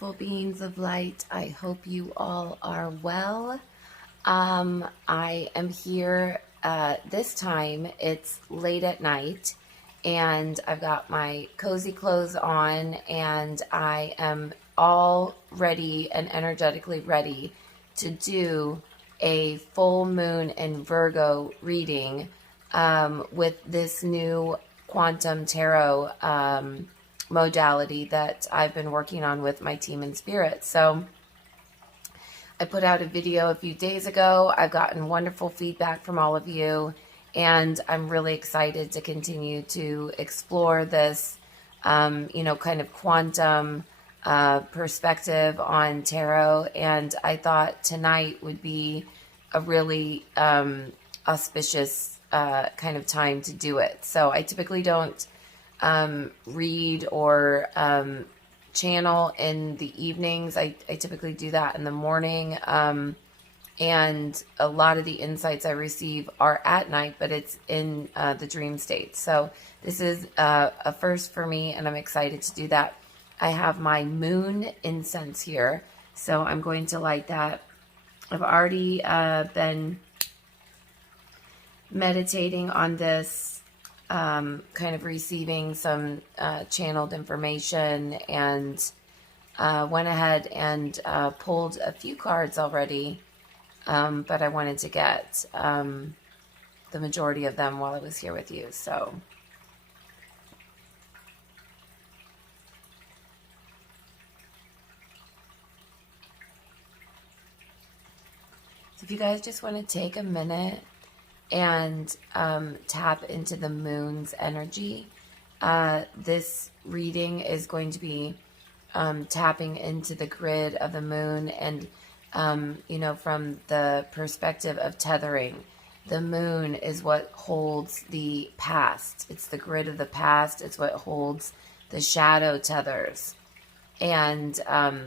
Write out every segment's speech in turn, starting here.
beautiful beings of light. I hope you all are well. I am here this time. It's late at night and I've got my cozy clothes on and I am all ready and energetically ready to do a full moon in Virgo reading with this new quantum tarot modality that I've been working on with my team in spirit. So I put out a video a few days ago. I've gotten wonderful feedback from all of you, and I'm really excited to continue to explore this, kind of quantum perspective on tarot. And I thought tonight would be a really auspicious kind of time to do it. So I typically don't read or channel in the evenings. I typically do that in the morning. And a lot of the insights I receive are at night, but it's in the dream state. So this is a first for me, and I'm excited to do that. I have my moon incense here, so I'm going to light that. I've already been meditating on this, kind of receiving some channeled information, and went ahead and pulled a few cards already, but I wanted to get the majority of them while I was here with you. So if you guys just want to take a minute and tap into the moon's energy. This reading is going to be tapping into the grid of the moon and, from the perspective of tethering. The moon is what holds the past. It's the grid of the past. It's what holds the shadow tethers. And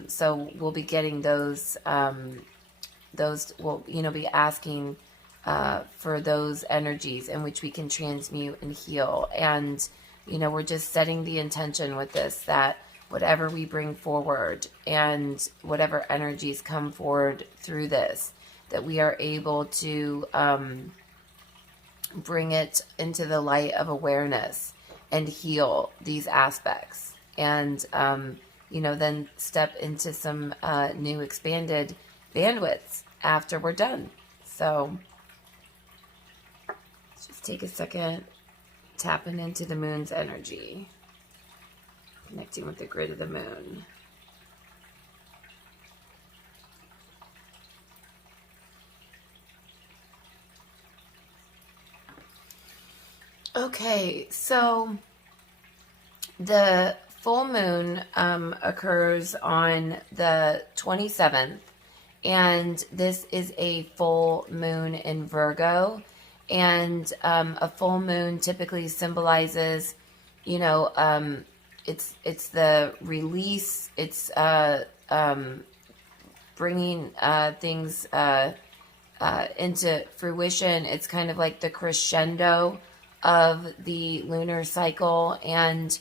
so we'll be getting those we'll, be asking for those energies in which we can transmute and heal. And, we're just setting the intention with this, that whatever we bring forward and whatever energies come forward through this, that we are able to bring it into the light of awareness and heal these aspects. And, then step into some new expanded bandwidths after we're done. So just take a second, tapping into the moon's energy, connecting with the grid of the moon. Okay, so the full moon occurs on the 27th, and this is a full moon in Virgo. And a full moon typically symbolizes, it's the release. It's bringing things into fruition. It's kind of like the crescendo of the lunar cycle, and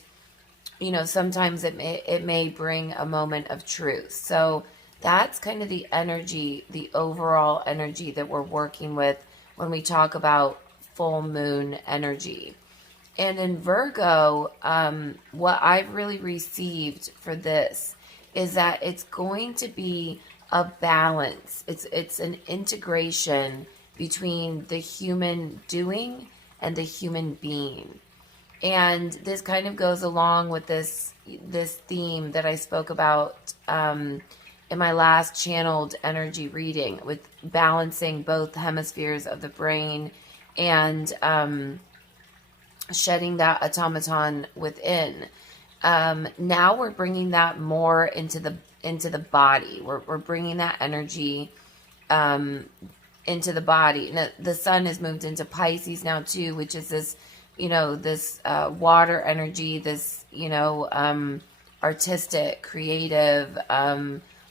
sometimes it may bring a moment of truth. So that's kind of the energy, the overall energy that we're working with when we talk about full moon energy. And in Virgo, what I've really received for this is that it's going to be a balance. It's an integration between the human doing and the human being. And this kind of goes along with this theme that I spoke about in my last channeled energy reading, with balancing both hemispheres of the brain and shedding that automaton within. Now we're bringing that more into the body. We're bringing that energy into the body. Now, the sun has moved into Pisces now too, which is this, this water energy, this, artistic, creative,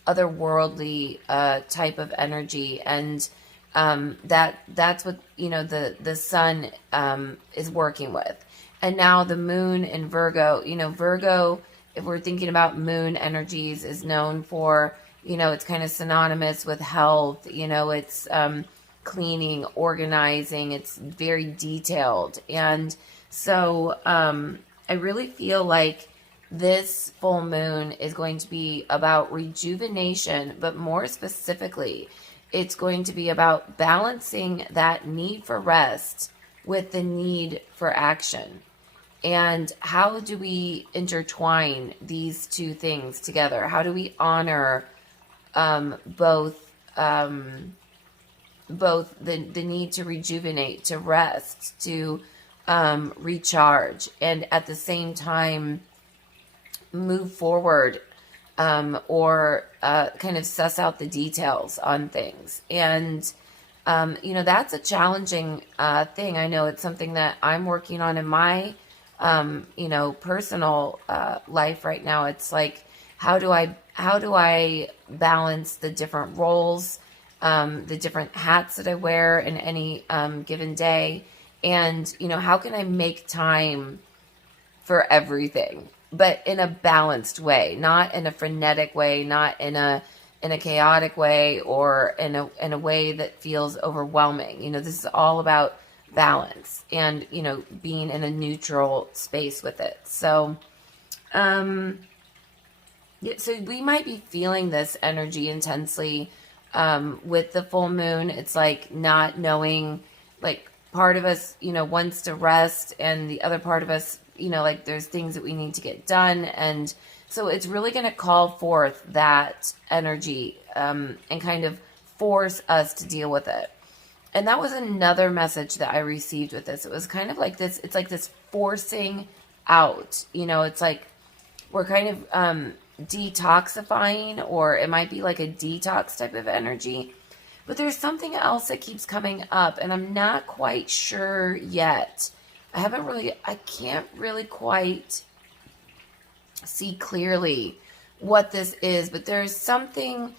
otherworldly type of energy. And that's what the sun is working with. And now the moon in Virgo, Virgo if we're thinking about moon energies, is known for, it's kind of synonymous with health, it's cleaning, organizing, it's very detailed. And so I really feel like this full moon is going to be about rejuvenation, but more specifically, it's going to be about balancing that need for rest with the need for action. And how do we intertwine these two things together? How do we honor both the need to rejuvenate, to rest, to recharge, and at the same time move forward, or kind of suss out the details on things? And that's a challenging thing. I know it's something that I'm working on in my personal life right now. It's like, how do I balance the different roles, the different hats that I wear in any given day, and how can I make time for everything, but in a balanced way, not in a frenetic way, not in a chaotic way, or in a way that feels overwhelming. This is all about balance and, being in a neutral space with it. So, so we might be feeling this energy intensely with the full moon. It's like not knowing, like part of us, wants to rest, and the other part of us, like there's things that we need to get done. And so it's really going to call forth that energy and kind of force us to deal with it. And that was another message that I received with this. It was kind of like this, it's like this forcing out, it's like we're kind of detoxifying, or it might be like a detox type of energy. But there's something else that keeps coming up, and I'm not quite sure yet. I can't really quite see clearly what this is, but there's something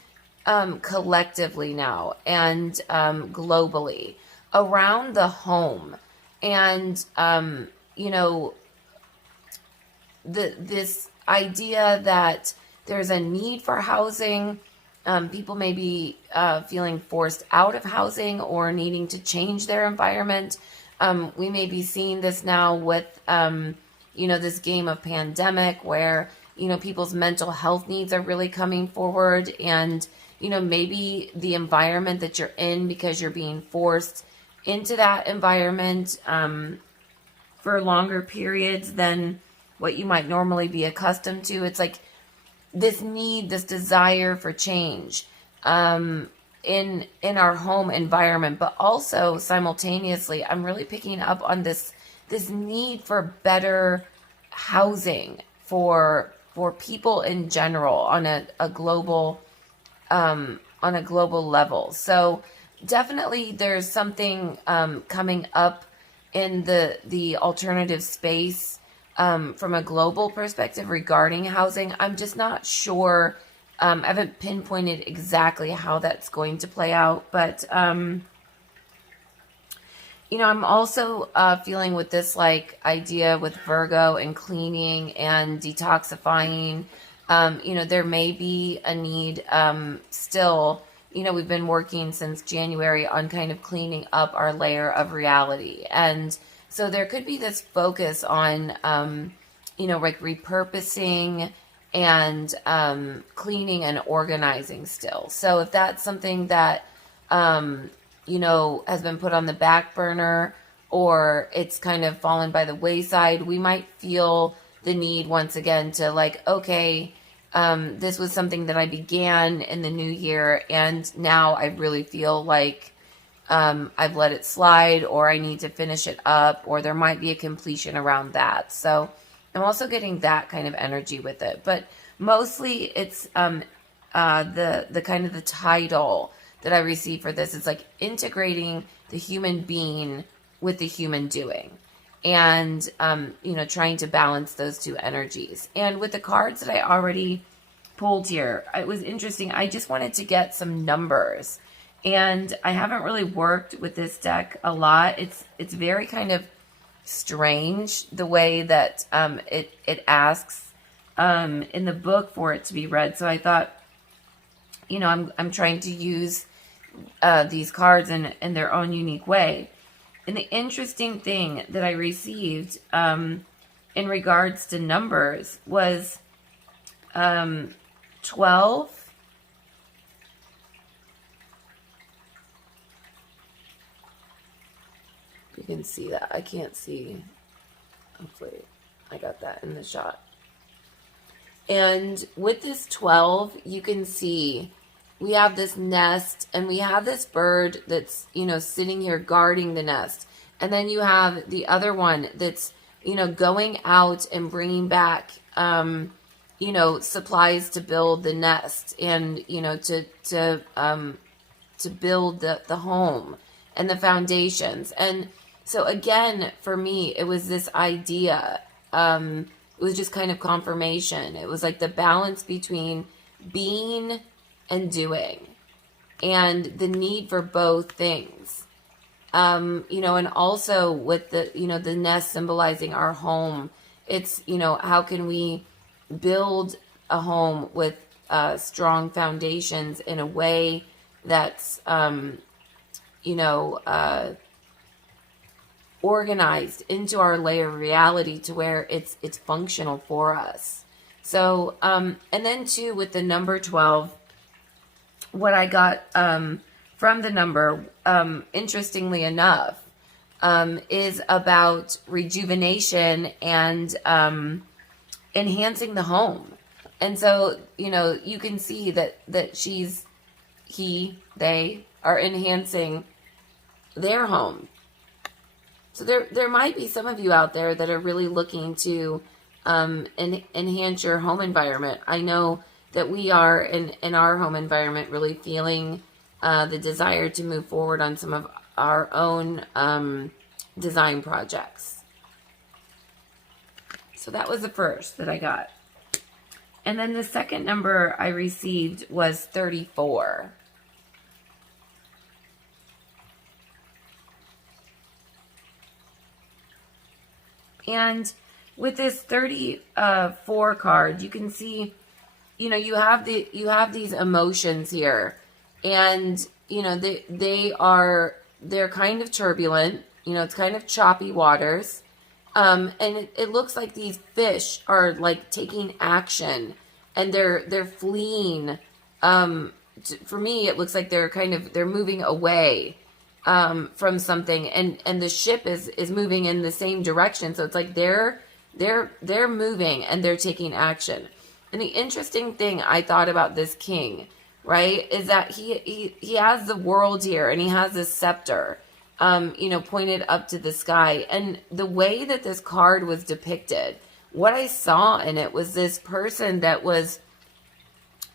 collectively now and globally around the home, and this idea that there's a need for housing. People may be feeling forced out of housing or needing to change their environment. We may be seeing this now with this game of pandemic, where people's mental health needs are really coming forward, and maybe the environment that you're in, because you're being forced into that environment for longer periods than what you might normally be accustomed to. It's like this need, this desire for change in our home environment, but also simultaneously, I'm really picking up on this need for better housing for people in general on a global level. So definitely there's something coming up in the alternative space from a global perspective regarding housing. I'm just not sure. I haven't pinpointed exactly how that's going to play out, but I'm also feeling with this like idea with Virgo and cleaning and detoxifying. There may be a need still. We've been working since January on kind of cleaning up our layer of reality, and so there could be this focus on, like repurposing and cleaning and organizing still. So if that's something that, has been put on the back burner, or it's kind of fallen by the wayside, we might feel the need once again to like, okay, this was something that I began in the new year, and now I really feel like I've let it slide, or I need to finish it up, or there might be a completion around that. So I'm also getting that kind of energy with it, but mostly it's the kind of the title that I receive for this is like integrating the human being with the human doing, and trying to balance those two energies. And with the cards that I already pulled here, it was interesting. I just wanted to get some numbers. And I haven't really worked with this deck a lot. It's very kind of strange the way that it asks in the book for it to be read. So I thought, you know, I'm trying to use these cards in their own unique way. And the interesting thing that I received in regards to numbers was 12. You can see that. I can't see. Hopefully I got that in the shot. And with this 12, you can see we have this nest and we have this bird that's, you know, sitting here guarding the nest. And then you have the other one that's, you know, going out and bringing back, you know, supplies to build the nest and, you know, to build the home and the foundations. And so again, for me, it was this idea, it was just kind of confirmation. It was like the balance between being and doing and the need for both things. You know, and also with the, you know, the nest symbolizing our home, it's, you know, how can we build a home with strong foundations in a way that's, you know, organized into our layer of reality to where it's functional for us. So, and then too, with the number 12, what I got from the number, interestingly enough, is about rejuvenation and enhancing the home. And so, you know, you can see that they are enhancing their home. So there might be some of you out there that are really looking to enhance your home environment. I know that we are in our home environment really feeling the desire to move forward on some of our own design projects. So that was the first that I got. And then the second number I received was 34. And with this 34 card, you can see, you know, you have these emotions here, and you know they're kind of turbulent. You know, it's kind of choppy waters, and it looks like these fish are like taking action, and they're fleeing. For me, it looks like they're moving away from something, and the ship is moving in the same direction. So it's like they're moving and they're taking action. And the interesting thing I thought about this king, right, is that he has the world here, and he has this scepter, you know, pointed up to the sky. And the way that this card was depicted, what I saw in it was this person that was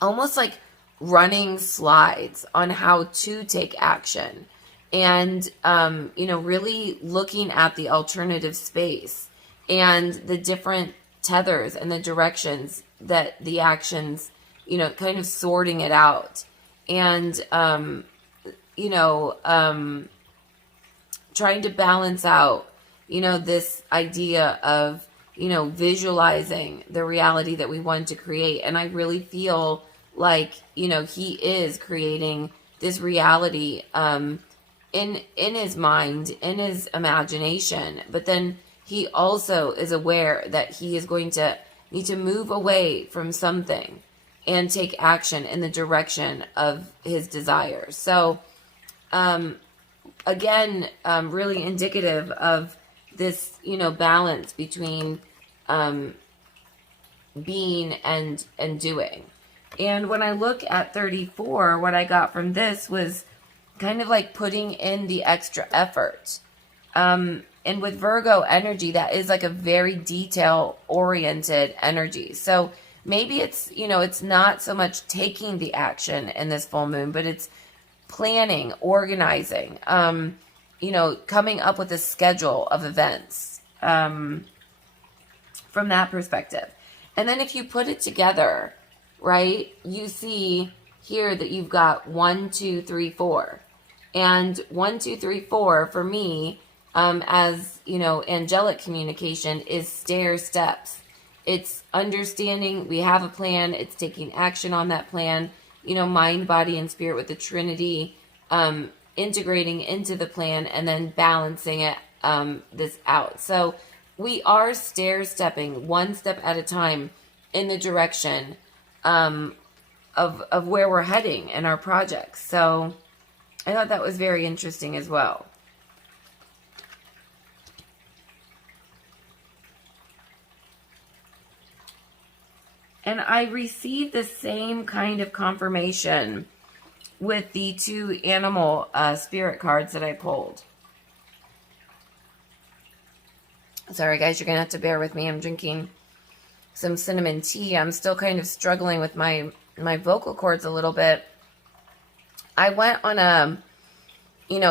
almost like running slides on how to take action. And, you know, really looking at the alternative space and the different tethers and the directions that the actions, you know, kind of sorting it out. And, you know, trying to balance out, you know, this idea of, you know, visualizing the reality that we want to create. And I really feel like, you know, he is creating this reality, in his mind, in his imagination, but then he also is aware that he is going to need to move away from something and take action in the direction of his desires. So, again, really indicative of this, you know, balance between being and doing. And when I look at 34, what I got from this was kind of like putting in the extra effort. And with Virgo energy, that is like a very detail-oriented energy. So maybe it's, you know, it's not so much taking the action in this full moon, but it's planning, organizing, you know, coming up with a schedule of events from that perspective. And then if you put it together, right, you see here that you've got 1, 2, 3, 4. And 1, 2, 3, 4 for me, as you know, angelic communication is stair steps. it's understanding we have a plan. It's taking action on that plan, mind, body, and spirit with the Trinity, integrating into the plan and then balancing it, this out. So we are stair-stepping one step at a time in the direction, of where we're heading in our projects. So I thought that was very interesting as well. And I received the same kind of confirmation with the two animal spirit cards that I pulled. Sorry guys, you're going to have to bear with me. I'm drinking some cinnamon tea. I'm still kind of struggling with my vocal cords a little bit. I went on a,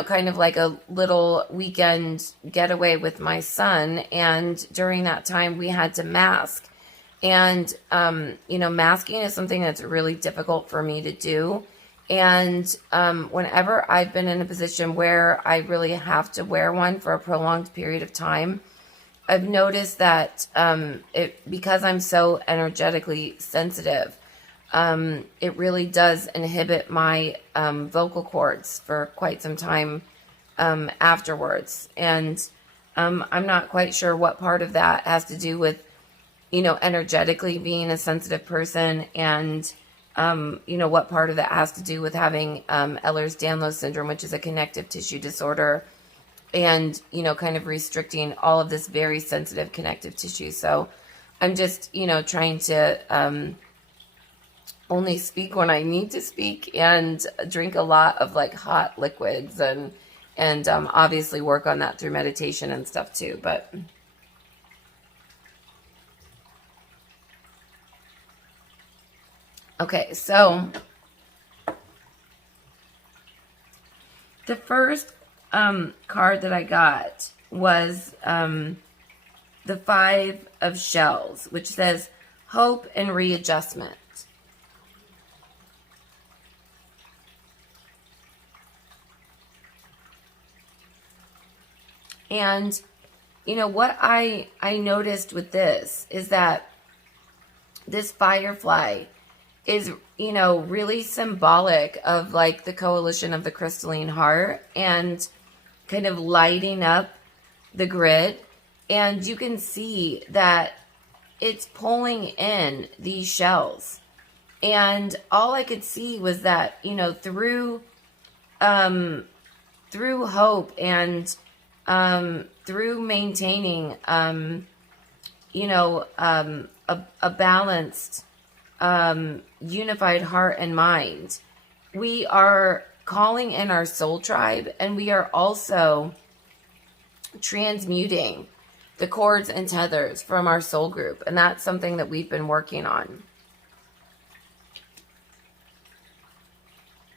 kind of like a little weekend getaway with my son. And during that time we had to mask. And, masking is something that's really difficult for me to do. And whenever I've been in a position where I really have to wear one for a prolonged period of time, I've noticed that because I'm so energetically sensitive, it really does inhibit my vocal cords for quite some time afterwards. And I'm not quite sure what part of that has to do with energetically being a sensitive person, and, what part of that has to do with having Ehlers-Danlos syndrome, which is a connective tissue disorder, and, kind of restricting all of this very sensitive connective tissue. So I'm just, trying to only speak when I need to speak, and drink a lot of like hot liquids, and obviously work on that through meditation and stuff too. But okay, so the first card that I got was the Five of Shells, which says hope and readjustment. And, what I noticed with this is that this firefly is, really symbolic of like the coalition of the crystalline heart, and kind of lighting up the grid. And you can see that it's pulling in these shells. And all I could see was that, through hope and through maintaining, a balanced, unified heart and mind, we are calling in our soul tribe, and we are also transmuting the cords and tethers from our soul group. And that's something that we've been working on.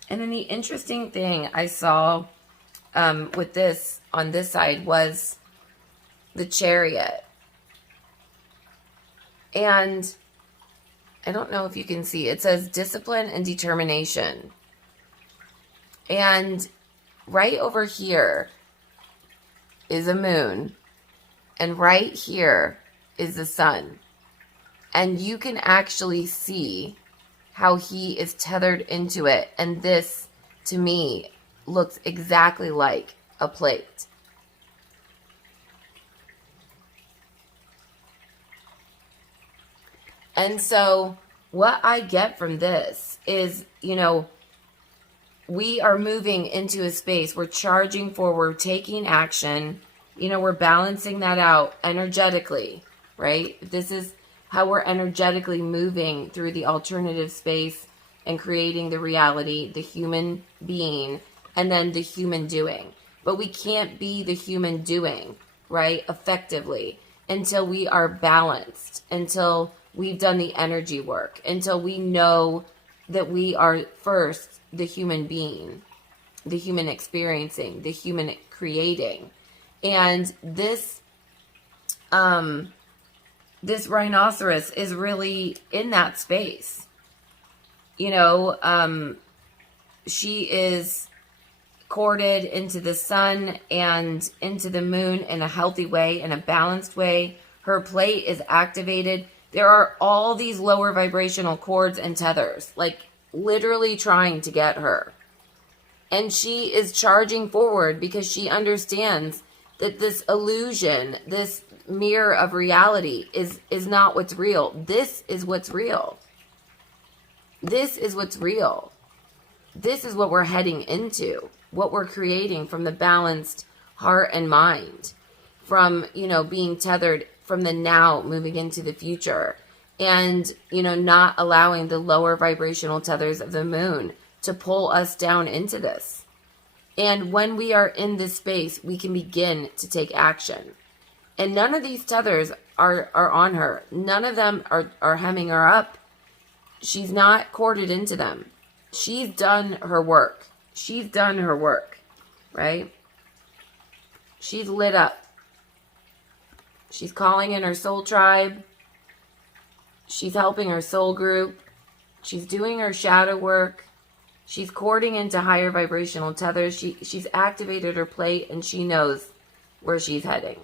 And then the interesting thing I saw with this on this side was the Chariot. And I don't know if you can see, it says discipline and determination. And right over here is a moon, and right here is the sun. And you can actually see how he is tethered into it. And this, to me, looks exactly like a plate. And so what I get from this is, we are moving into a space, we're charging forward, we're taking action, we're balancing that out energetically, right? This is how we're energetically moving through the alternative space and creating the reality, the human being, and then the human doing. But we can't be the human doing, right, effectively, until we are balanced, until we've done the energy work, until we know that we are first the human being, the human experiencing, the human creating. And this this rhinoceros is really in that space. She is corded into the sun and into the moon in a healthy way, in a balanced way. Her plate is activated. There are all these lower vibrational cords and tethers, like literally trying to get her. And she is charging forward because she understands that this illusion, this mirror of reality is not what's real. This is what's real. This is what's real. This is what we're heading into, what we're creating from the balanced heart and mind, from, you know, being tethered from the now, moving into the future, and, you know, not allowing the lower vibrational tethers of the moon to pull us down into this. And when we are in this space, we can begin to take action. And none of these tethers are on her. None of them are hemming her up. She's not corded into them. She's done her work. She's done her work, right? She's lit up. She's calling in her soul tribe. She's helping her soul group. She's doing her shadow work. She's cording into higher vibrational tethers. She's activated her plate, and she knows where she's heading.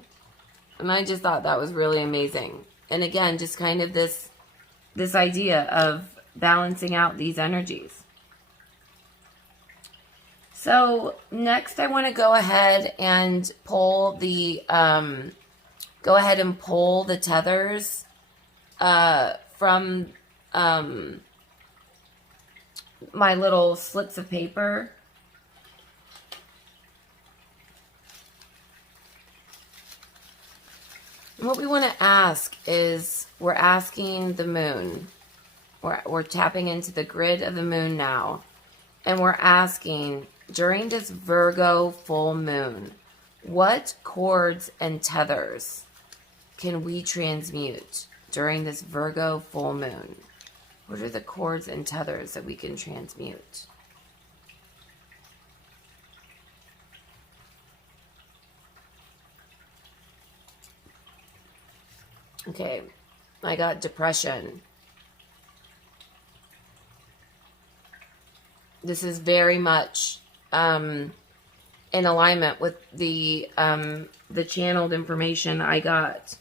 And I just thought that was really amazing. And again, just kind of this idea of balancing out these energies. So next I want to go ahead and pull the tethers from my little slips of paper. And what we want to ask is, we're asking the moon, we're tapping into the grid of the moon now, and we're asking, during this Virgo full moon, what cords and tethers can we transmute during this Virgo full moon? What are the cords and tethers that we can transmute? Okay, I got depression. This is very much in alignment with the channeled information I got.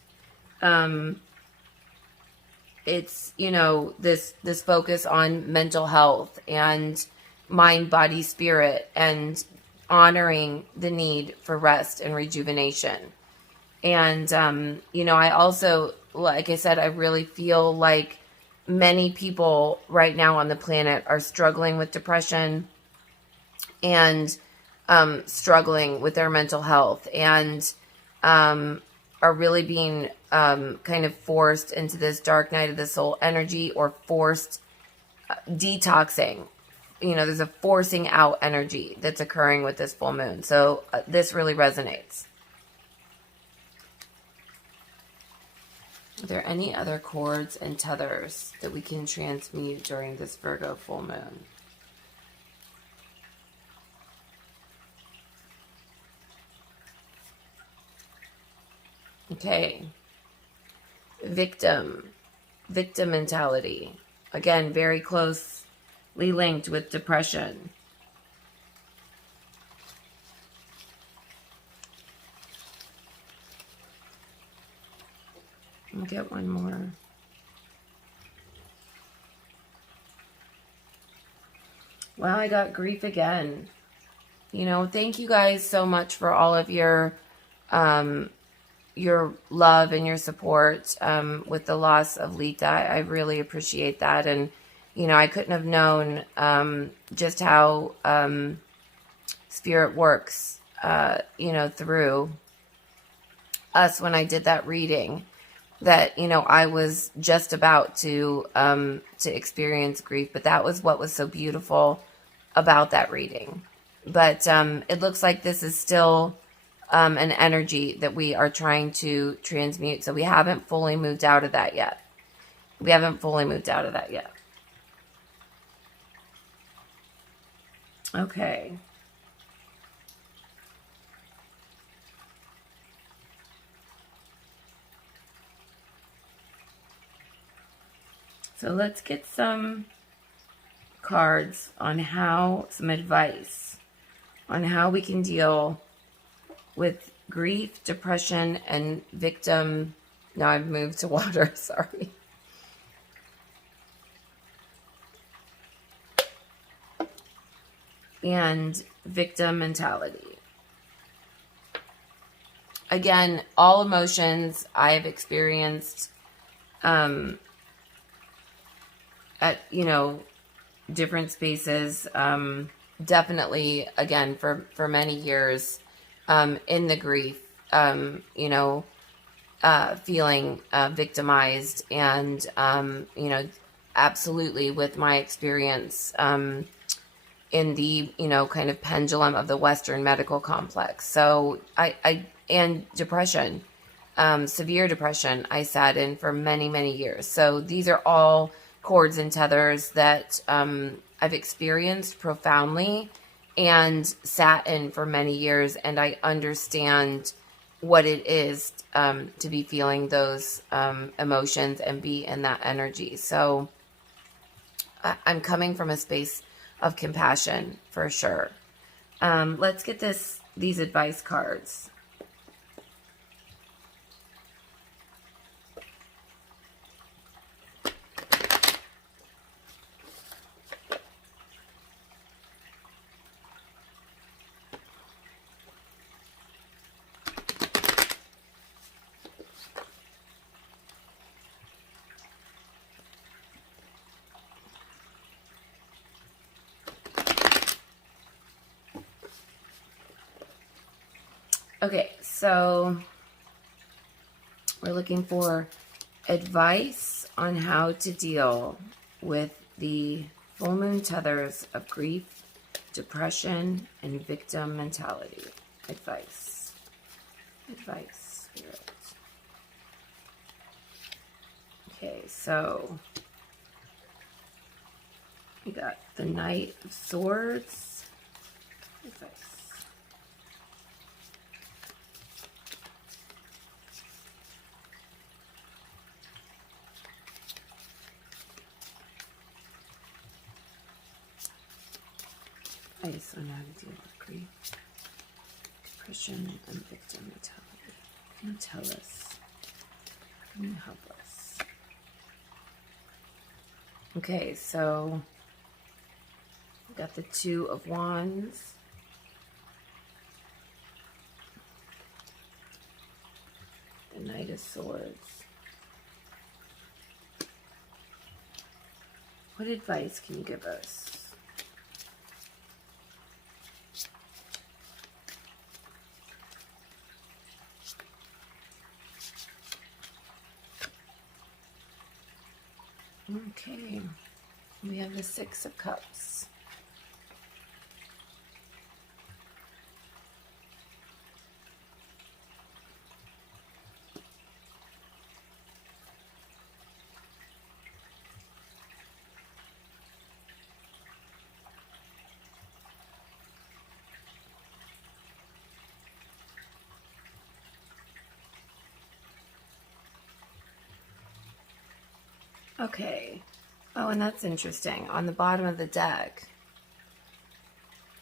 It's, you know, this focus on mental health and mind, body, spirit, and honoring the need for rest and rejuvenation. And, you know, I also, like I said, I really feel like many people right now on the planet are struggling with depression and struggling with their mental health, and are really being kind of forced into this dark night of the soul energy, or forced detoxing. You know, there's a forcing out energy that's occurring with this full moon. So this really resonates. Are there any other cords and tethers that we can transmute during this Virgo full moon? Okay. Victim mentality. Again, very closely linked with depression. I'll get one more. Well, I got grief again. You know, thank you guys so much for all of your love and your support with the loss of Lita. I really appreciate that. And, you know, I couldn't have known just how Spirit works, you know, through us when I did that reading. That, you know, I was just about to experience grief, but that was what was so beautiful about that reading. But it looks like this is still an energy that we are trying to transmute. So we haven't fully moved out of that yet. Okay. So let's get some cards on some advice on how we can deal with grief, depression, and victim. Now I've moved to water, sorry. and victim mentality. Again, all emotions I've experienced at, different spaces. Definitely, again, for many years, in the grief, feeling victimized, and, absolutely with my experience in the, kind of pendulum of the Western medical complex. So and depression, severe depression, I sat in for many, many years. So these are all cords and tethers that I've experienced profoundly and sat in for many years. And I understand what it is to be feeling those emotions and be in that energy. So I'm coming from a space of compassion for sure. Let's get these advice cards. Okay, so we're looking for advice on how to deal with the full moon tethers of grief, depression, and victim mentality. Advice, Spirit. Okay, so we got the Knight of Swords. Advice. Advice on how to deal with grief, depression, and victim mentality. Can you tell us? How can you help us? Okay, so we got the Two of Wands. The Knight of Swords. What advice can you give us? Okay, we have the Six of Cups. Okay. Oh, and that's interesting. On the bottom of the deck,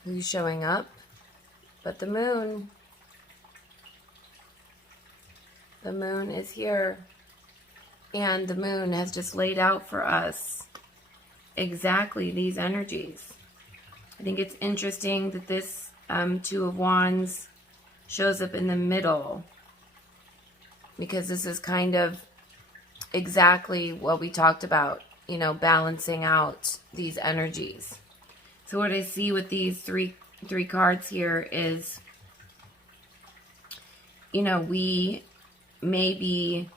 who's showing up? But the moon. The moon is here. And the moon has just laid out for us exactly these energies. I think it's interesting that this Two of Wands shows up in the middle, because this is kind of exactly what we talked about, balancing out these energies. So what I see with these three cards here is, we may be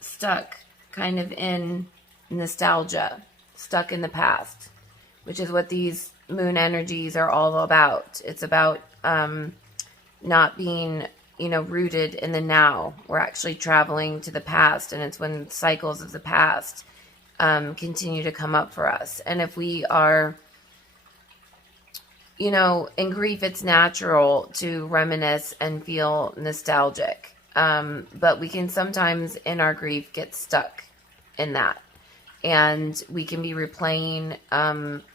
stuck kind of in nostalgia, stuck in the past, which is what these moon energies are all about. It's about not being rooted in the now. We're actually traveling to the past, and it's when cycles of the past continue to come up for us. And if we are, in grief, it's natural to reminisce and feel nostalgic. But we can sometimes in our grief get stuck in that. And we can be replaying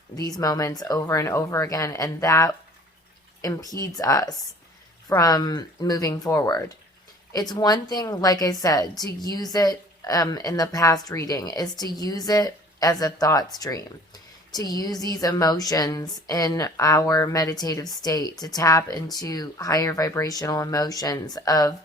these moments over and over again, and that impedes us from moving forward. It's one thing, like I said, to use it in the past reading, is to use it as a thought stream. to use these emotions in our meditative state to tap into higher vibrational emotions of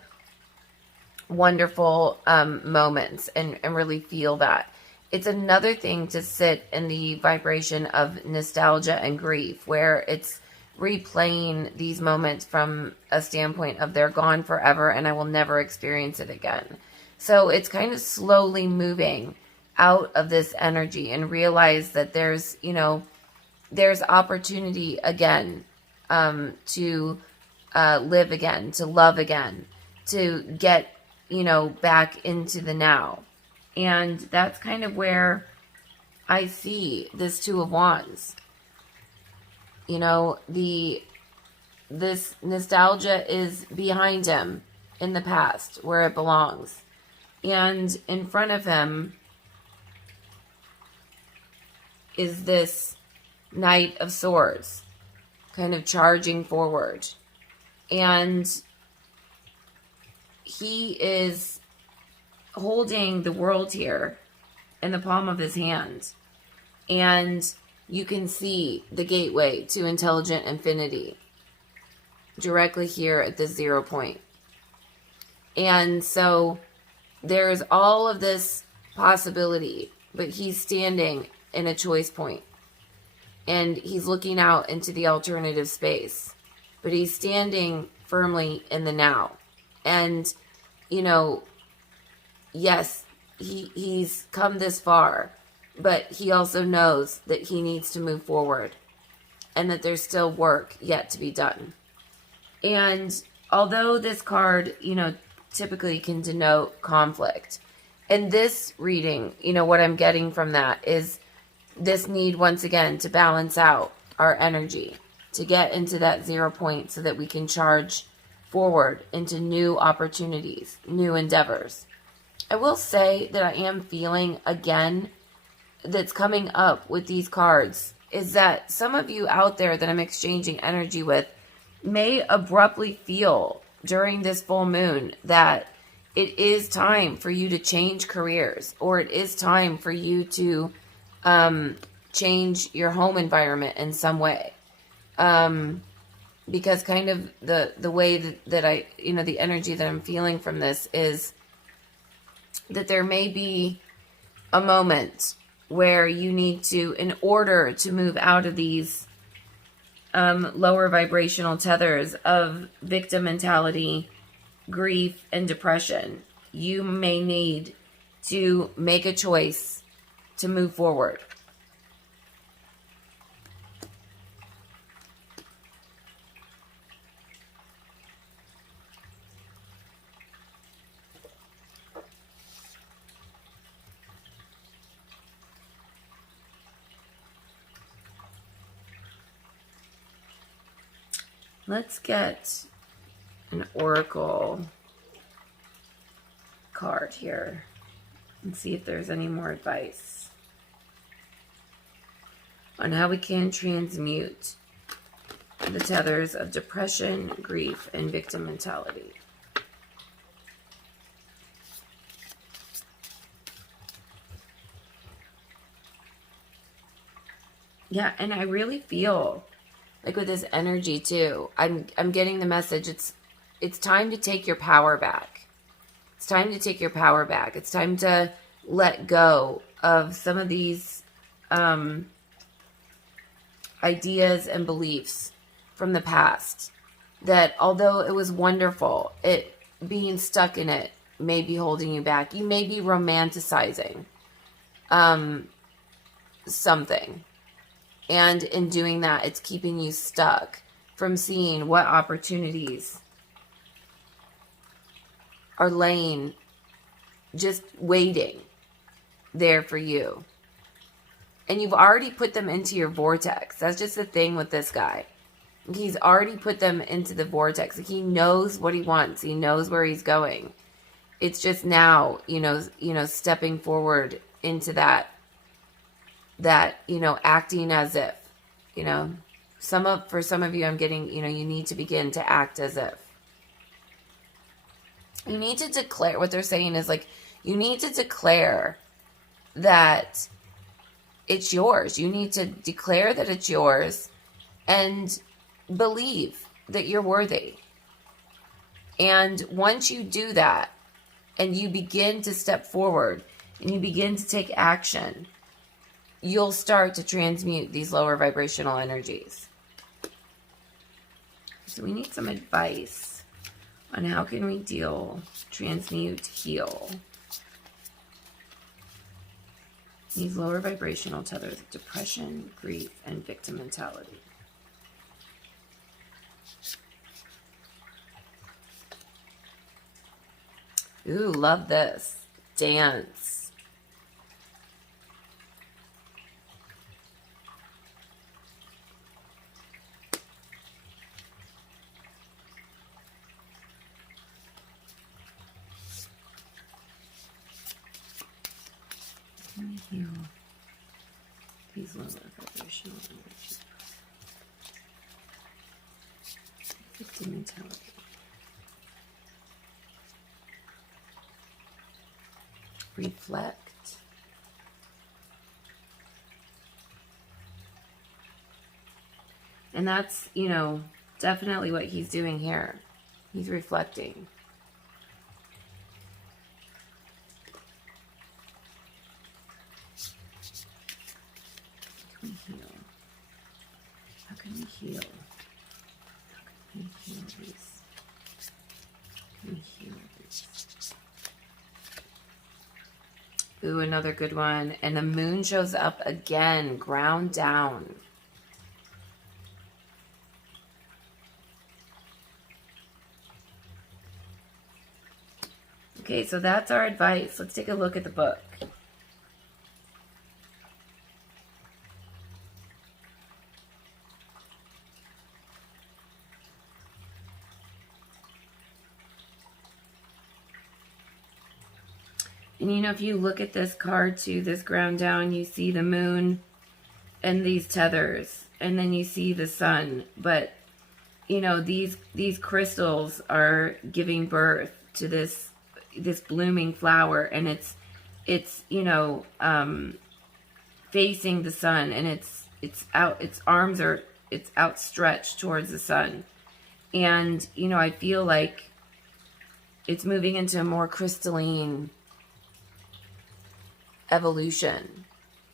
wonderful moments and really feel that. It's another thing to sit in the vibration of nostalgia and grief, where it's replaying these moments from a standpoint of they're gone forever and I will never experience it again. So it's kind of slowly moving out of this energy and realize that there's, there's opportunity again to live again, to love again, to get, back into the now. And that's kind of where I see this Two of Wands. This nostalgia is behind him in the past where it belongs. And in front of him is this Knight of Swords kind of charging forward. And he is holding the world here in the palm of his hand. And you can see the gateway to intelligent infinity directly here at this 0 point. And so there's all of this possibility, but he's standing in a choice point. And he's looking out into the alternative space. But he's standing firmly in the now. And, yes, he's come this far, but he also knows that he needs to move forward and that there's still work yet to be done. And although this card, typically can denote conflict, in this reading, what I'm getting from that is this need once again to balance out our energy, to get into that 0 point so that we can charge forward into new opportunities, new endeavors. I will say that I am feeling again that's coming up with these cards is that some of you out there that I'm exchanging energy with may abruptly feel during this full moon that it is time for you to change careers, or it is time for you to change your home environment in some way. Because kind of the way that I, the energy that I'm feeling from this is that there may be a moment where you need to, in order to move out of these lower vibrational tethers of victim mentality, grief, and depression, you may need to make a choice to move forward. Let's get an oracle card here and see if there's any more advice on how we can transmute the tethers of depression, grief, and victim mentality. Yeah, and I really feel like with this energy too, I'm getting the message it's time to take your power back. It's time to take your power back. It's time to let go of some of these ideas and beliefs from the past that, although it was wonderful, it being stuck in it may be holding you back. You may be romanticizing something. And in doing that, it's keeping you stuck from seeing what opportunities are laying, just waiting there for you. And you've already put them into your vortex. That's just the thing with this guy. He's already put them into the vortex. He knows what he wants. He knows where he's going. It's just now, stepping forward into that, acting as if, for some of you, I'm getting, you need to begin to act as if. You need to declare, what they're saying is like, you need to declare that it's yours. You need to declare that it's yours and believe that you're worthy. And once you do that and you begin to step forward and you begin to take action, you'll start to transmute these lower vibrational energies. So we need some advice on how can we deal, transmute, heal these lower vibrational tethers of depression, grief, and victim mentality. Ooh, love this. Dance. Can we heal these lower vibrational energies? Victim mentality. Reflect. And that's, you know, definitely what he's doing here. He's reflecting. How can we heal? How can we heal? How can we heal these? How can we heal these? Ooh, another good one. And the moon shows up again. Ground down. Okay, so that's our advice. Let's take a look at the book. And you know, if you look at this card too, this ground down, you see the moon and these tethers, and then you see the sun. But you know, these crystals are giving birth to this blooming flower, and it's you know, facing the sun, and its arms are outstretched towards the sun. And you know, I feel like it's moving into a more crystalline evolution,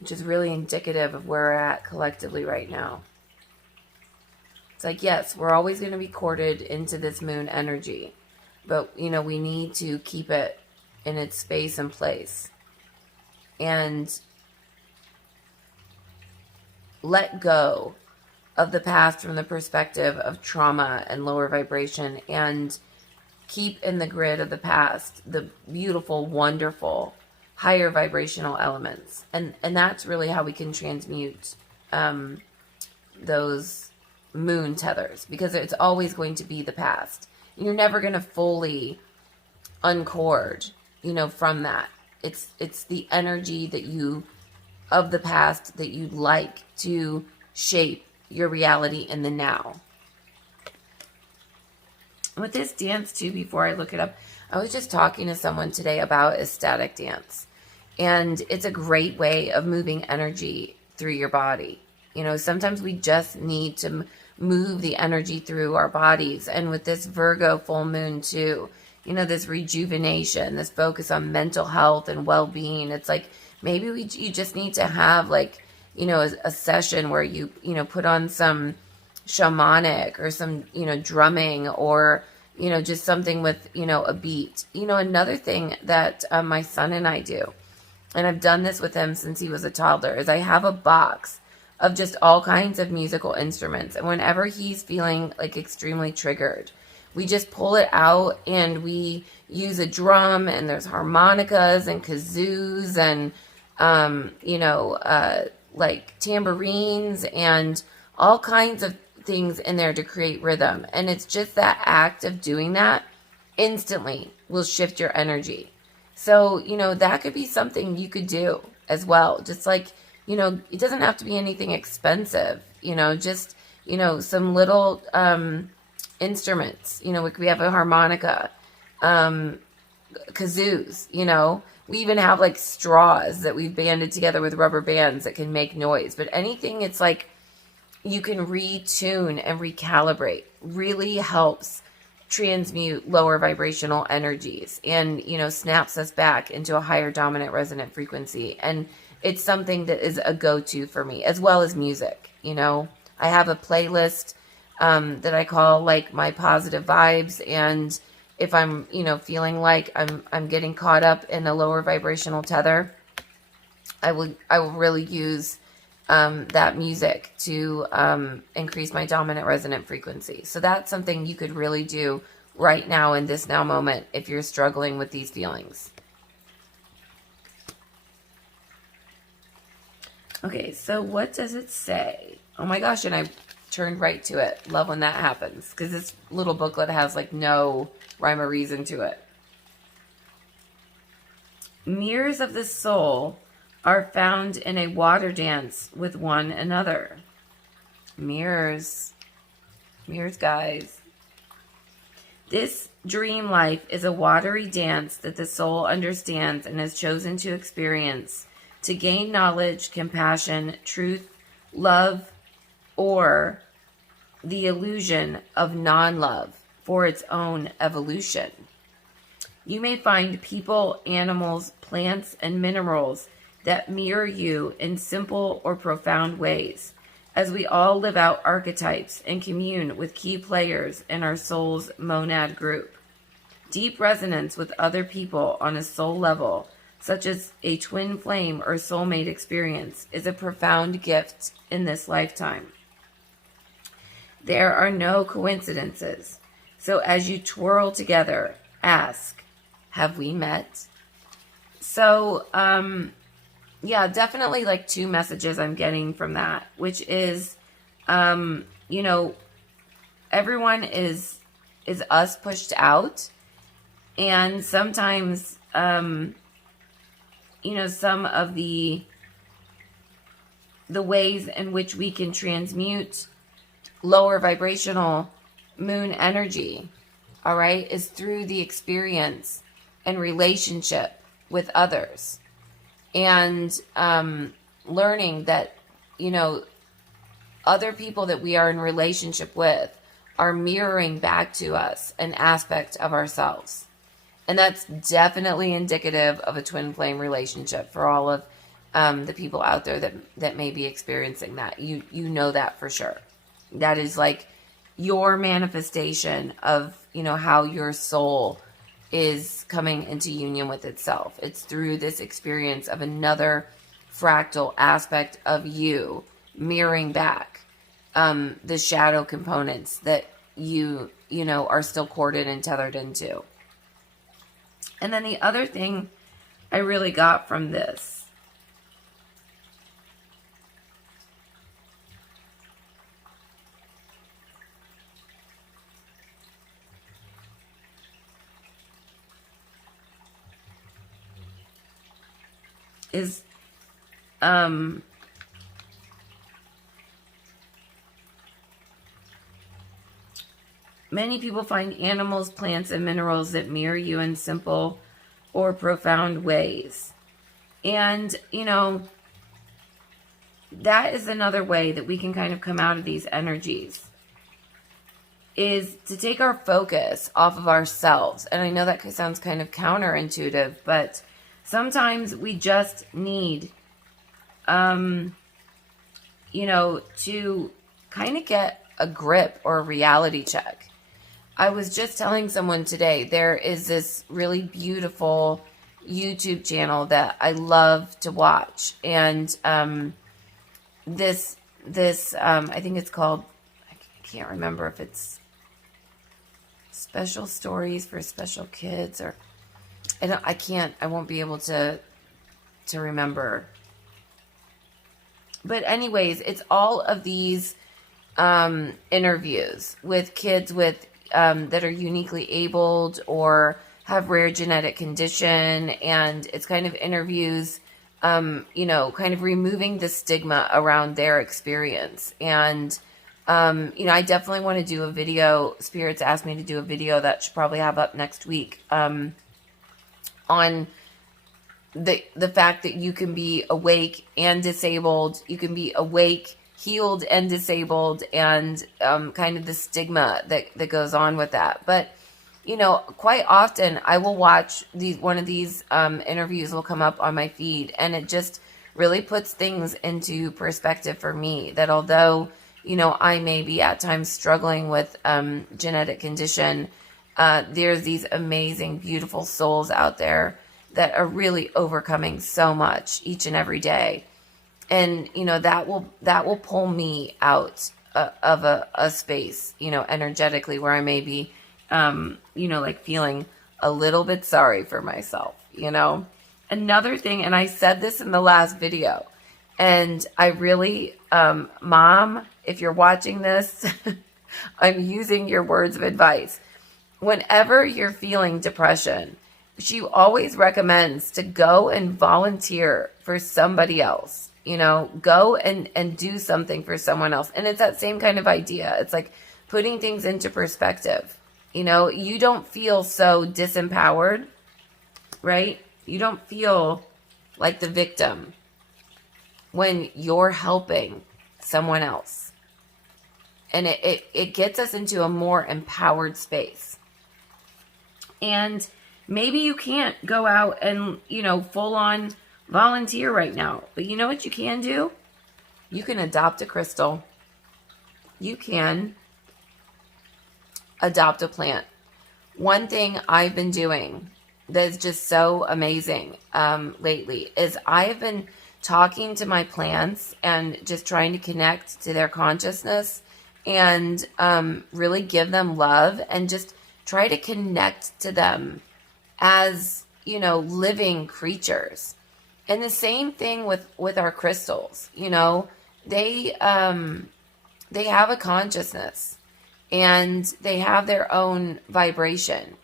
which is really indicative of where we're at collectively right now. It's like, yes, we're always going to be courted into this moon energy, but you know, we need to keep it in its space and place and let go of the past from the perspective of trauma and lower vibration, and keep in the grid of the past the beautiful, wonderful, higher vibrational elements. And that's really how we can transmute those moon tethers, because it's always going to be the past. You're never going to fully uncord, you know, from that. It's the energy that you, of the past, that you'd like to shape your reality in the now. With this dance too, before I look it up, I was just talking to someone today about ecstatic dance. And it's a great way of moving energy through your body. You know, sometimes we just need to move the energy through our bodies. And with this Virgo full moon too, you know, this rejuvenation, this focus on mental health and well-being. It's like, maybe you just need to have, like, you know, a session where you know, put on some shamanic or some, you know, drumming, or, you know, just something with, you know, a beat. You know, another thing that my son and I do, and I've done this with him since he was a toddler, is I have a box of just all kinds of musical instruments. And whenever he's feeling like extremely triggered, we just pull it out and we use a drum, and there's harmonicas and kazoos and, you know, like tambourines and all kinds of things in there to create rhythm. And it's just that act of doing that instantly will shift your energy. So, you know, that could be something you could do as well. Just like, you know, it doesn't have to be anything expensive, you know, just, you know, some little instruments. You know, we have a harmonica, kazoos, you know, We even have like straws that we've banded together with rubber bands that can make noise. But anything, it's like you can retune and recalibrate, really helps transmute lower vibrational energies and, you know, snaps us back into a higher dominant resonant frequency. And it's something that is a go-to for me, as well as music. You know, I have a playlist that I call like my positive vibes. And if I'm, you know, feeling like I'm getting caught up in a lower vibrational tether, I will really use that music to increase my dominant resonant frequency. So that's something you could really do right now in this now moment if you're struggling with these feelings. Okay, so what does it say? Oh my gosh, and I turned right to it. Love when that happens, because this little booklet has like no rhyme or reason to it. Mirrors of the soul are found in a water dance with one another. Mirrors. Mirrors, guys. This dream life is a watery dance that the soul understands and has chosen to experience to gain knowledge, compassion, truth, love, or the illusion of non-love for its own evolution. You may find people, animals, plants, and minerals that mirror you in simple or profound ways, as we all live out archetypes and commune with key players in our soul's monad group. Deep resonance with other people on a soul level, such as a twin flame or soulmate experience, is a profound gift in this lifetime. There are no coincidences, so as you twirl together, ask, have we met? So, yeah, definitely like two messages I'm getting from that, which is, you know, everyone is us pushed out. And sometimes, you know, some of the ways in which we can transmute lower vibrational moon energy, all right, is through the experience and relationship with others. And learning that, you know, other people that we are in relationship with are mirroring back to us an aspect of ourselves. And that's definitely indicative of a twin flame relationship for all of the people out there that may be experiencing that. You know that for sure. That is like your manifestation of, you know, how your soul is coming into union with itself. It's through this experience of another fractal aspect of you mirroring back the shadow components that you know, are still corded and tethered into. And then the other thing I really got from this is many people find animals, plants, and minerals that mirror you in simple or profound ways. And, you know, that is another way that we can kind of come out of these energies, is to take our focus off of ourselves. And I know that sounds kind of counterintuitive, but sometimes we just need, you know, to kind of get a grip or a reality check. I was just telling someone today, there is this really beautiful YouTube channel that I love to watch. And this I think it's called, I can't remember if it's Special Stories for Special Kids, or I won't be able to remember. But anyways, it's all of these interviews with kids with that are uniquely abled or have rare genetic condition, and it's kind of interviews, you know, kind of removing the stigma around their experience. And you know, I definitely want to do a video. Spirits asked me to do a video that should probably have up next week on the fact that you can be awake and disabled, you can be awake, healed, and disabled, and kind of the stigma that goes on with that. But quite often I will watch one of these interviews will come up on my feed, and it just really puts things into perspective for me, that although I may be at times struggling with genetic condition, there's these amazing, beautiful souls out there that are really overcoming so much each and every day. And, that will pull me out of a space, energetically, where I may be, like feeling a little bit sorry for myself, Another thing, and I said this in the last video, and I really, Mom, if you're watching this, I'm using your words of advice. Whenever you're feeling depression, she always recommends to go and volunteer for somebody else, go and do something for someone else. And it's that same kind of idea. It's like putting things into perspective. You don't feel so disempowered, right? You don't feel like the victim when you're helping someone else. And it gets us into a more empowered space. And maybe you can't go out and, full on volunteer right now. But you know what you can do? You can adopt a crystal. You can adopt a plant. One thing I've been doing that is just so amazing lately is I've been talking to my plants and just trying to connect to their consciousness and really give them love and just try to connect to them as, living creatures. And the same thing with our crystals, they have a consciousness and they have their own vibration,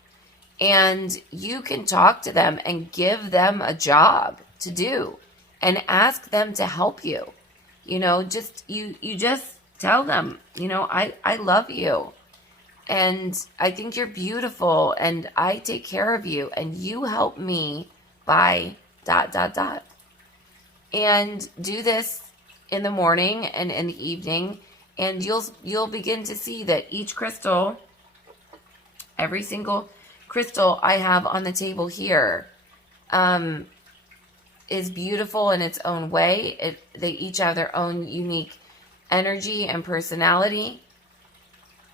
and you can talk to them and give them a job to do and ask them to help you. You just tell them, I love you. And I think you're beautiful, and I take care of you, and you help me by ... And do this in the morning and in the evening, and you'll begin to see that each crystal, every single crystal I have on the table here, is beautiful in its own way. They each have their own unique energy and personality.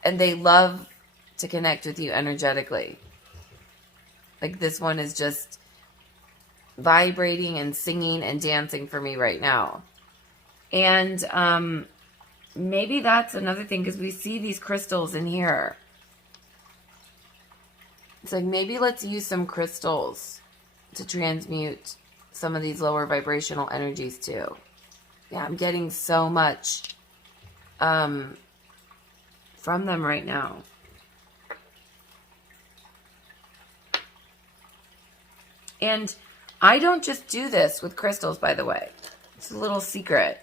And they love to connect with you energetically. Like this one is just vibrating and singing and dancing for me right now. And maybe that's another thing, because we see these crystals in here. It's like, maybe let's use some crystals to transmute some of these lower vibrational energies too. Yeah, I'm getting so much from them right now. And I don't just do this with crystals, by the way. It's a little secret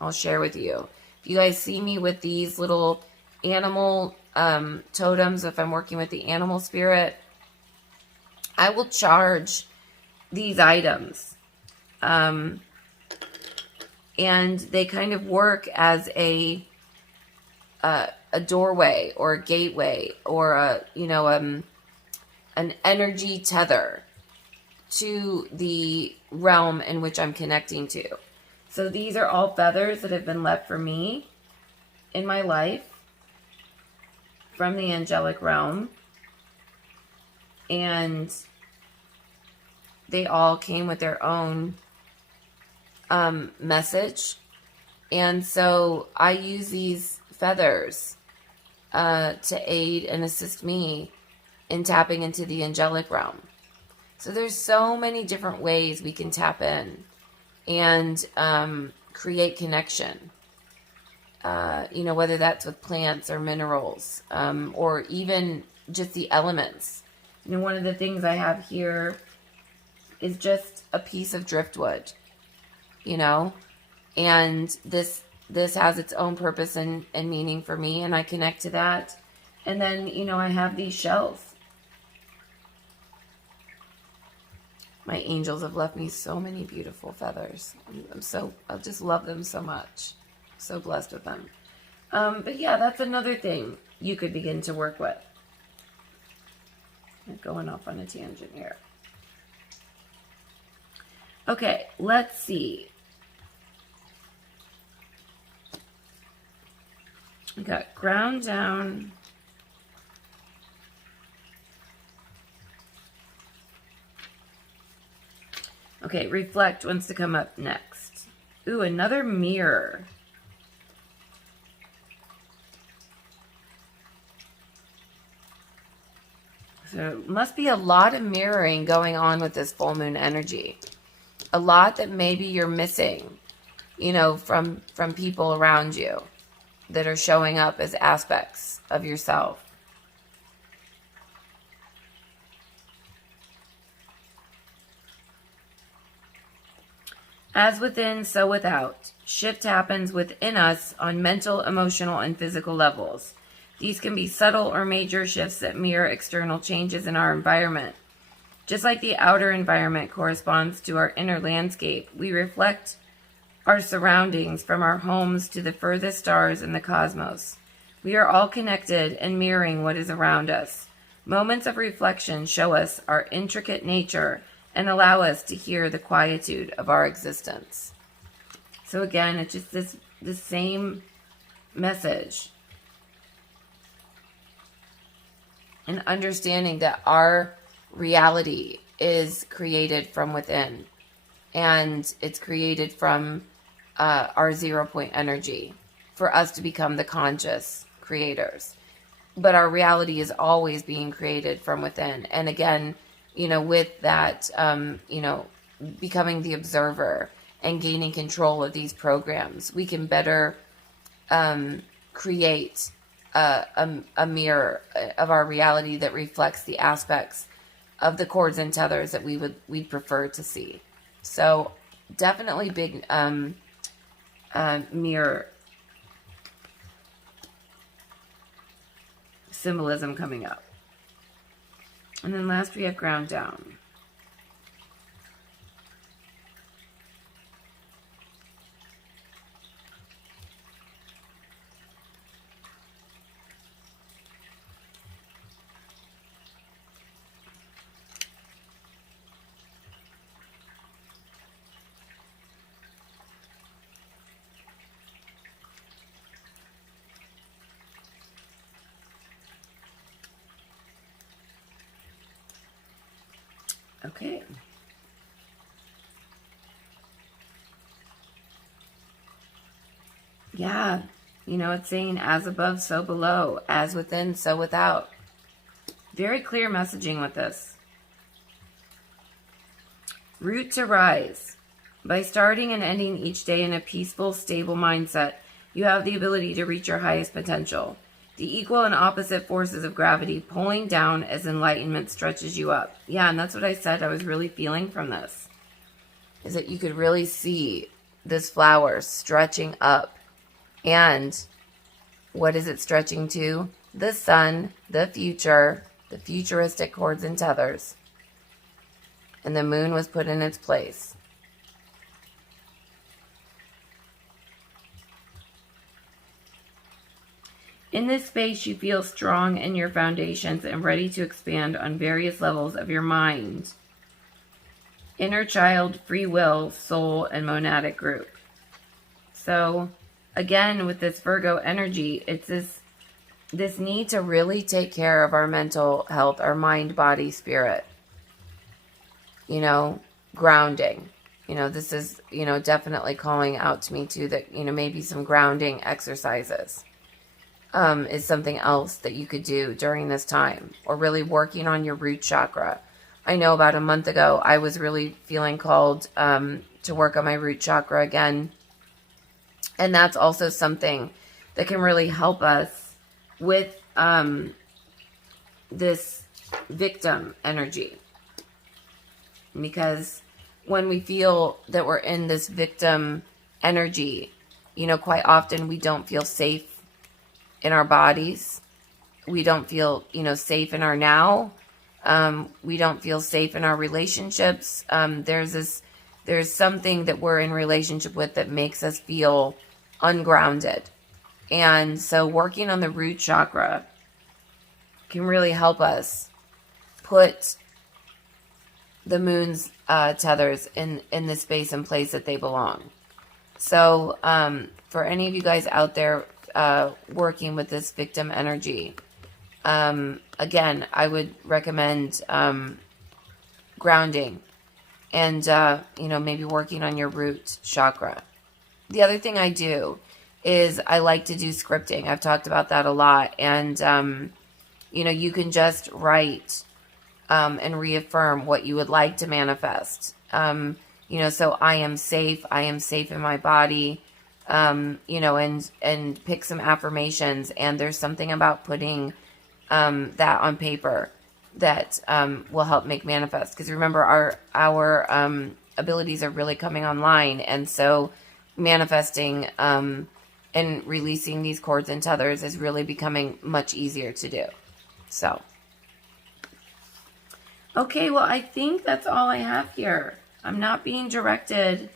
I'll share with you. If you guys see me with these little animal totems, if I'm working with the animal spirit, I will charge these items. And they kind of work as a doorway or a gateway or an energy tether to the realm in which I'm connecting to. So these are all feathers that have been left for me in my life from the angelic realm. And they all came with their own message. And so I use these feathers to aid and assist me in tapping into the angelic realm. So there's so many different ways we can tap in and create connection. Whether that's with plants or minerals, or even just the elements. One of the things I have here is just a piece of driftwood, and this has its own purpose and meaning for me, and I connect to that. And then, I have these shells. My angels have left me so many beautiful feathers. I just love them so much. So blessed with them. But yeah, that's another thing you could begin to work with. I'm going off on a tangent here. Okay, let's see. We got ground down. Okay, reflect wants to come up next. Ooh, another mirror. So must be a lot of mirroring going on with this full moon energy. A lot that maybe you're missing, you know, from people around you that are showing up as aspects of yourself. As within, so without. Shift happens within us on mental, emotional, and physical levels. These can be subtle or major shifts that mirror external changes in our environment. Just like the outer environment corresponds to our inner landscape, we reflect our surroundings from our homes to the furthest stars in the cosmos. We are all connected and mirroring what is around us. Moments of reflection show us our intricate nature and allow us to hear the quietude of our existence. So again, it's just the same message. And understanding that our reality is created from within. And it's created from our 0 point energy for us to become the conscious creators. But our reality is always being created from within. And again, you know, with that, you know, becoming the observer and gaining control of these programs, we can better create a mirror of our reality that reflects the aspects of the cords and tethers that we'd prefer to see. So definitely big mirror symbolism coming up. And then last we have ground down. Okay. Yeah, you know, it's saying as above, so below, as within, so without. Very clear messaging with this. Root to rise. By starting and ending each day in a peaceful, stable mindset, you have the ability to reach your highest potential. The equal and opposite forces of gravity pulling down as enlightenment stretches you up. Yeah, and that's what I said I was really feeling from this. Is that you could really see this flower stretching up. And what is it stretching to? The sun, the future, the futuristic cords and tethers. And the moon was put in its place. In this space, you feel strong in your foundations and ready to expand on various levels of your mind, inner child, free will, soul, and monadic group. So, again, with this Virgo energy, it's this need to really take care of our mental health, our mind, body, spirit. You know, grounding. You know, this is, you know, definitely calling out to me too that, you know, maybe some grounding exercises. Is something else that you could do during this time, or really working on your root chakra. I know about a month ago, I was really feeling called to work on my root chakra again. And that's also something that can really help us with this victim energy. Because when we feel that we're in this victim energy, you know, quite often we don't feel safe in our bodies. We don't feel, you know, safe in our now. We don't feel safe in our relationships. There's something that we're in relationship with that makes us feel ungrounded. And so working on the root chakra can really help us put the moon's tethers in the space and place that they belong. So for any of you guys out there working with this victim energy, again, I would recommend grounding and, maybe working on your root chakra. The other thing I do is I like to do scripting. I've talked about that a lot. And, you can just write and reaffirm what you would like to manifest. So I am safe in my body, and pick some affirmations. And there's something about putting that on paper that will help make manifest. Because remember, our abilities are really coming online. And so manifesting and releasing these cords and tethers is really becoming much easier to do. So, okay, well, I think that's all I have here. I'm not being directed.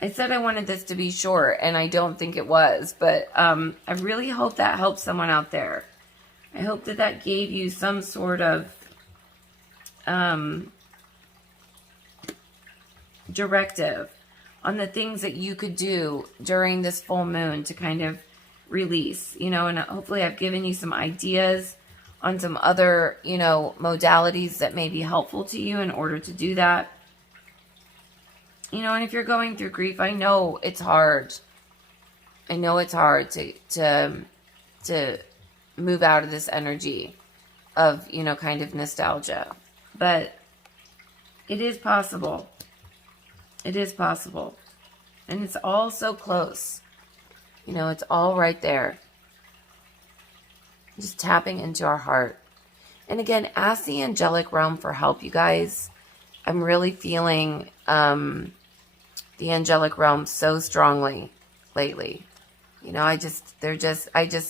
I said I wanted this to be short, and I don't think it was, but I really hope that helps someone out there. I hope that gave you some sort of directive on the things that you could do during this full moon to kind of release, and hopefully I've given you some ideas on some other, modalities that may be helpful to you in order to do that. And if you're going through grief, I know it's hard. I know it's hard to move out of this energy of, kind of nostalgia. But it is possible. It is possible. And it's all so close. It's all right there. Just tapping into our heart. And again, ask the angelic realm for help, you guys. I'm really feeling the angelic realm so strongly lately. I just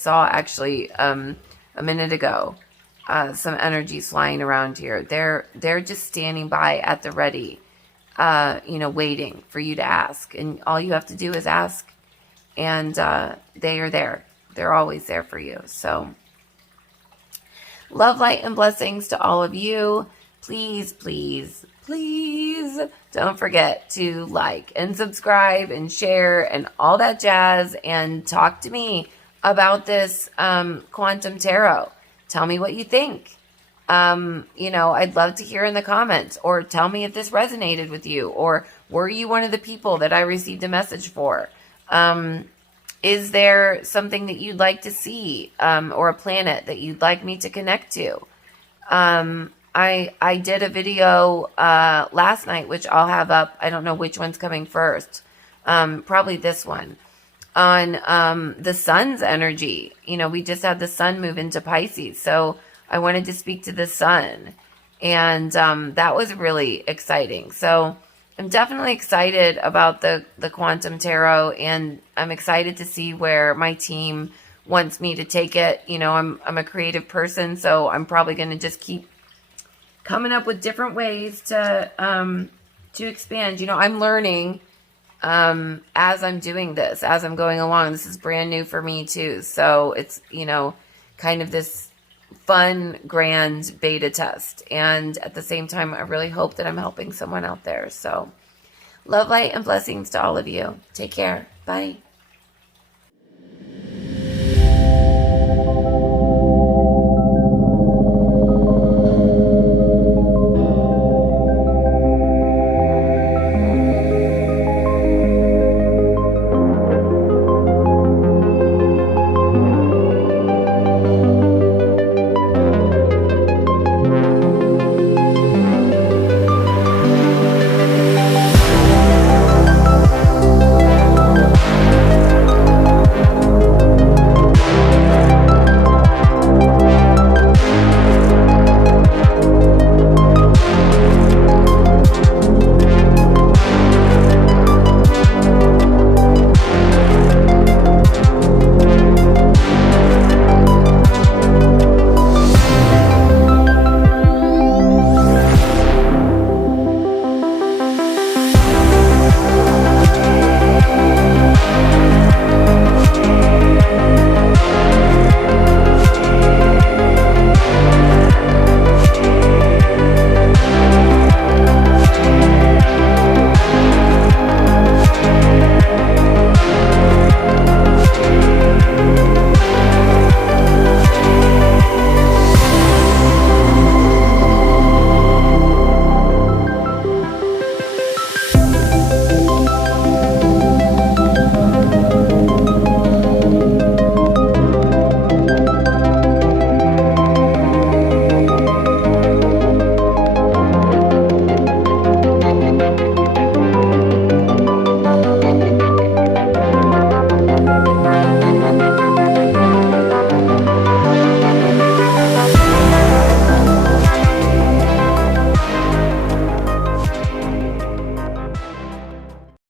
saw actually a minute ago some energies flying around here. They're just standing by at the ready, waiting for you to ask. And all you have to do is ask. And they are there. They're always there for you. So, love, light, and blessings to all of you. Please, please, please don't forget to like and subscribe and share and all that jazz. And talk to me about this quantum tarot. Tell me what you think. I'd love to hear in the comments, or tell me if this resonated with you, or were you one of the people that I received a message for? Is there something that you'd like to see, or a planet that you'd like me to connect to? I did a video last night, which I'll have up. I don't know which one's coming first. Probably this one, on the sun's energy. We just had the sun move into Pisces, so I wanted to speak to the sun, and that was really exciting. So I'm definitely excited about the quantum tarot, and I'm excited to see where my team wants me to take it. I'm a creative person, so I'm probably going to just keep coming up with different ways to expand. I'm learning as I'm doing this, as I'm going along. This is brand new for me too, so it's kind of this fun, grand beta test. And at the same time, I really hope that I'm helping someone out there. So love, light, and blessings to all of you. Take care. Bye.